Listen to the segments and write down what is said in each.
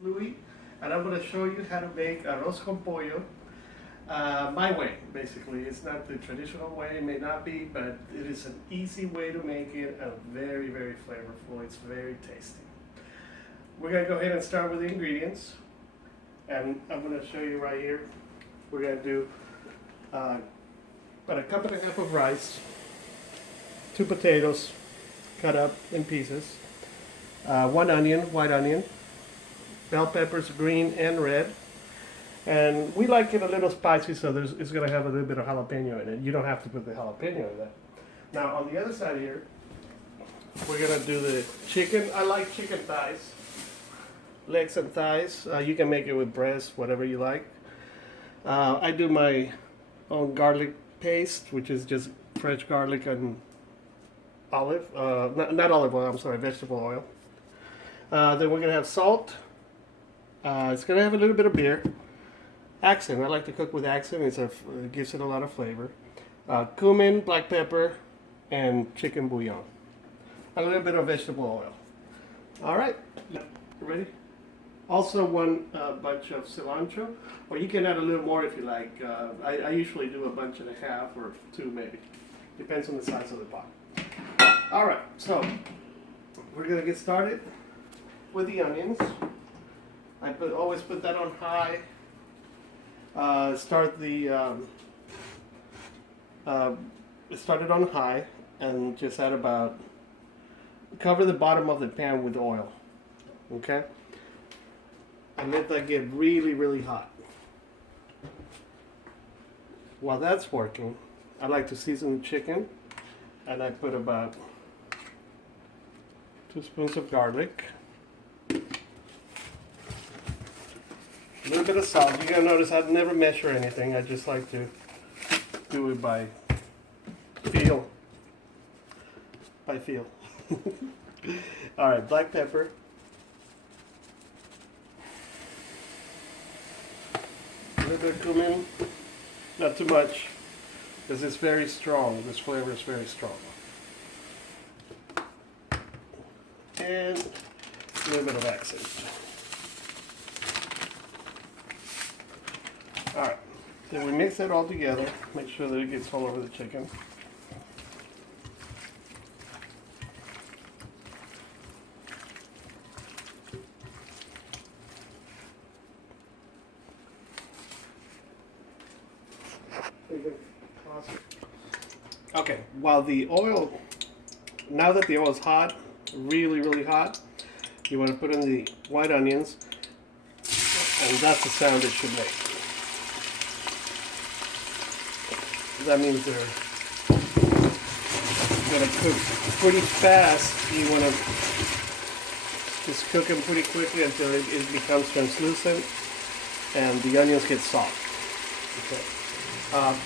Louie, and I'm going to show you how to make arroz con pollo my way, basically. It's not the traditional way, it may not be, but it is an easy way to make it and very, very flavorful. It's very tasty. We're going to go ahead and start with the ingredients, and I'm going to show you right here. We're going to do about a cup and a half of rice, 2 potatoes cut up in pieces, 1 onion, white onion, bell peppers, green and red. And we like it a little spicy, so it's going to have a little bit of jalapeno in it. You don't have to put the jalapeno in that. Now, on the other side here, we're going to do the chicken. I like chicken thighs, legs and thighs. You can make it with breast, whatever you like. I do my own garlic paste, which is just fresh garlic and olive, not olive oil, I'm sorry, vegetable oil. Then we're going to have salt. It's going to have a little bit of beer. Accent, I like to cook with accent. It gives it a lot of flavor. Cumin, black pepper, and chicken bouillon. A little bit of vegetable oil. All right, ready? Also 1 bunch of cilantro, or you can add a little more if you like. I usually do a bunch and a half or 2 maybe. Depends on the size of the pot. All right, so we're going to get started with the onions. I always put that on high. Start it on high and just add about, cover the bottom of the pan with oil, okay? And let that get really, really hot. While that's working, I like to season the chicken, and I put about 2 spoons of garlic. A little bit of salt. You're going to notice I never measure anything. I just like to do it by feel. By feel. Alright, black pepper. A little bit of cumin. Not too much, because it's very strong. This flavor is very strong. And a little bit of accent. Alright, then we mix that all together, make sure that it gets all over the chicken. Okay, while the oil, now that the oil is hot, really, really hot, you want to put in the white onions, and that's the sound it should make. That means they're going to cook pretty fast. You want to just cook them pretty quickly until it becomes translucent and the onions get soft. Okay.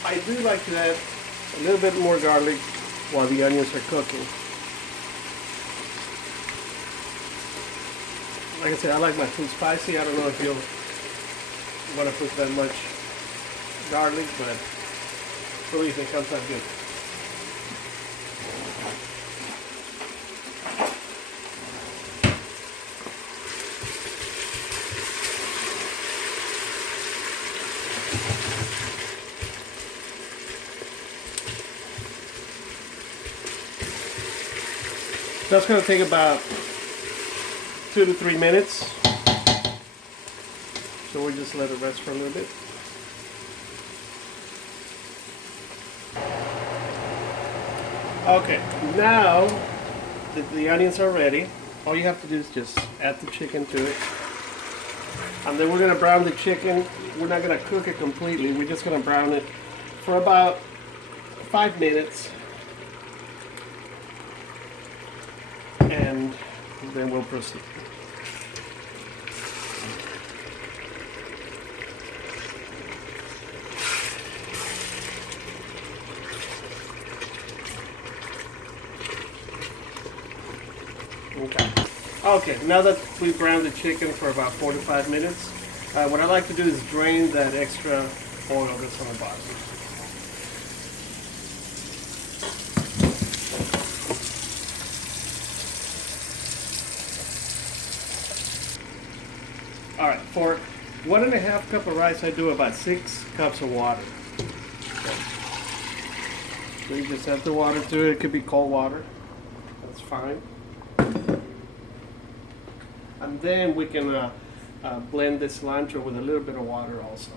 I do like to add a little bit more garlic while the onions are cooking. Like I said, I like my food spicy. I don't know if you'll want to put that much garlic, but believe it comes out good. That's going to take about 2 to 3 minutes. So we just let it rest for a little bit. Okay, now that the onions are ready, all you have to do is just add the chicken to it. And then we're going to brown the chicken. We're not going to cook it completely. We're just going to brown it for about 5 minutes. And then we'll proceed. Okay, now that we've browned the chicken for about 4 to 5 minutes, what I like to do is drain that extra oil that's on the bottom. All right, for 1.5 cup of rice, I do about 6 cups of water. So you just add the water to it. It could be cold water. That's fine. And then we can blend the cilantro with a little bit of water also.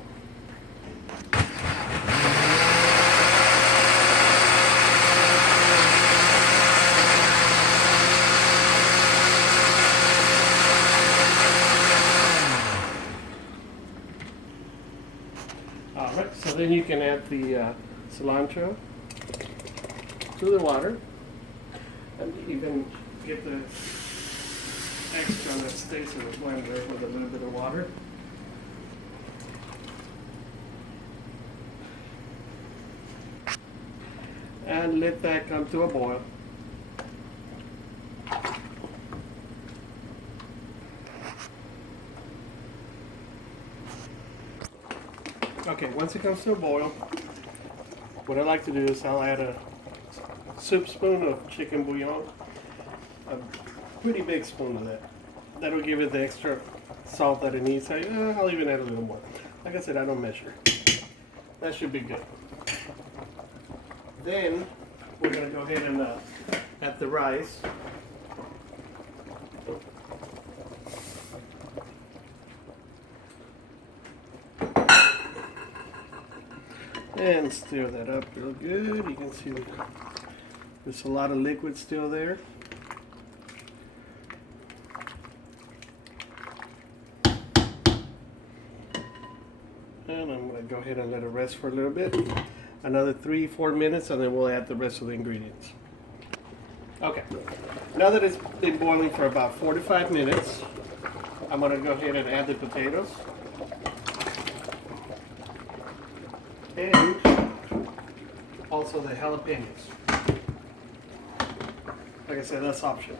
Alright, so then you can add the cilantro to the water and even get the extra that stays in the blender with a little bit of water. And let that come to a boil. Okay, once it comes to a boil, what I like to do is I'll add a soup spoon of chicken bouillon, a pretty big spoon of that. That'll give it the extra salt that it needs. I'll even add a little more. Like I said, I don't measure. That should be good. Then we're going to go ahead and add the rice. And stir that up real good. You can see there's a lot of liquid still there. And I'm going to go ahead and let it rest for a little bit. Another 3-4 minutes, and then we'll add the rest of the ingredients. Okay, now that it's been boiling for about 45 minutes, I'm going to go ahead and add the potatoes. And also the jalapenos. Like I said, that's optional.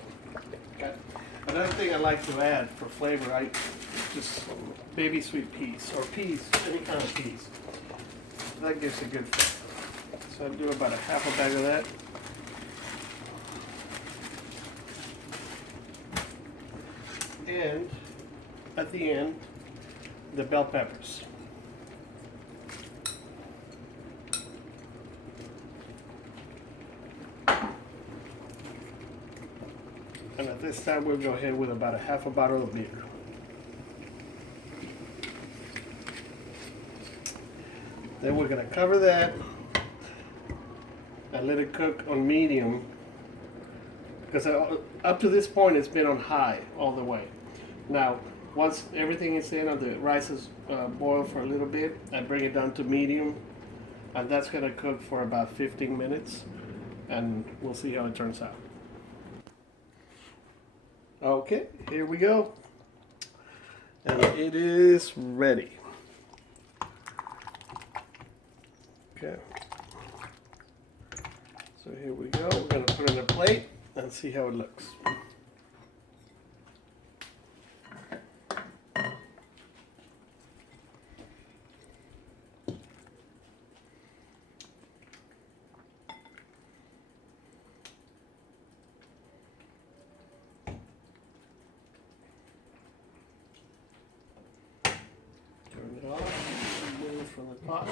Okay. Another thing I like to add for flavor, I just baby sweet peas or peas, any kind of peas. That gives a good flavor. So I do about a half a bag of that. And at the end, the bell peppers. And at this time, we'll go ahead with about a half a bottle of beer. Then we're going to cover that and let it cook on medium, because up to this point it's been on high all the way. Now, once everything is in and the rice is boiled for a little bit, I bring it down to medium, and that's going to cook for about 15 minutes, and we'll see how it turns out. Okay, here we go. And it is ready. Okay. So here we go. We're going to put it in a plate and see how it looks. Turn it off, remove it from the pot.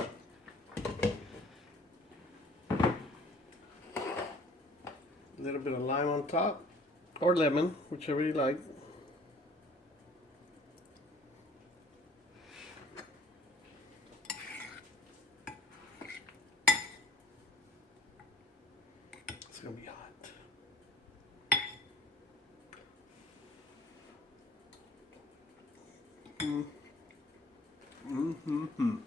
A little bit of lime on top, or lemon, whichever you like. It's gonna be hot. Mm-hmm.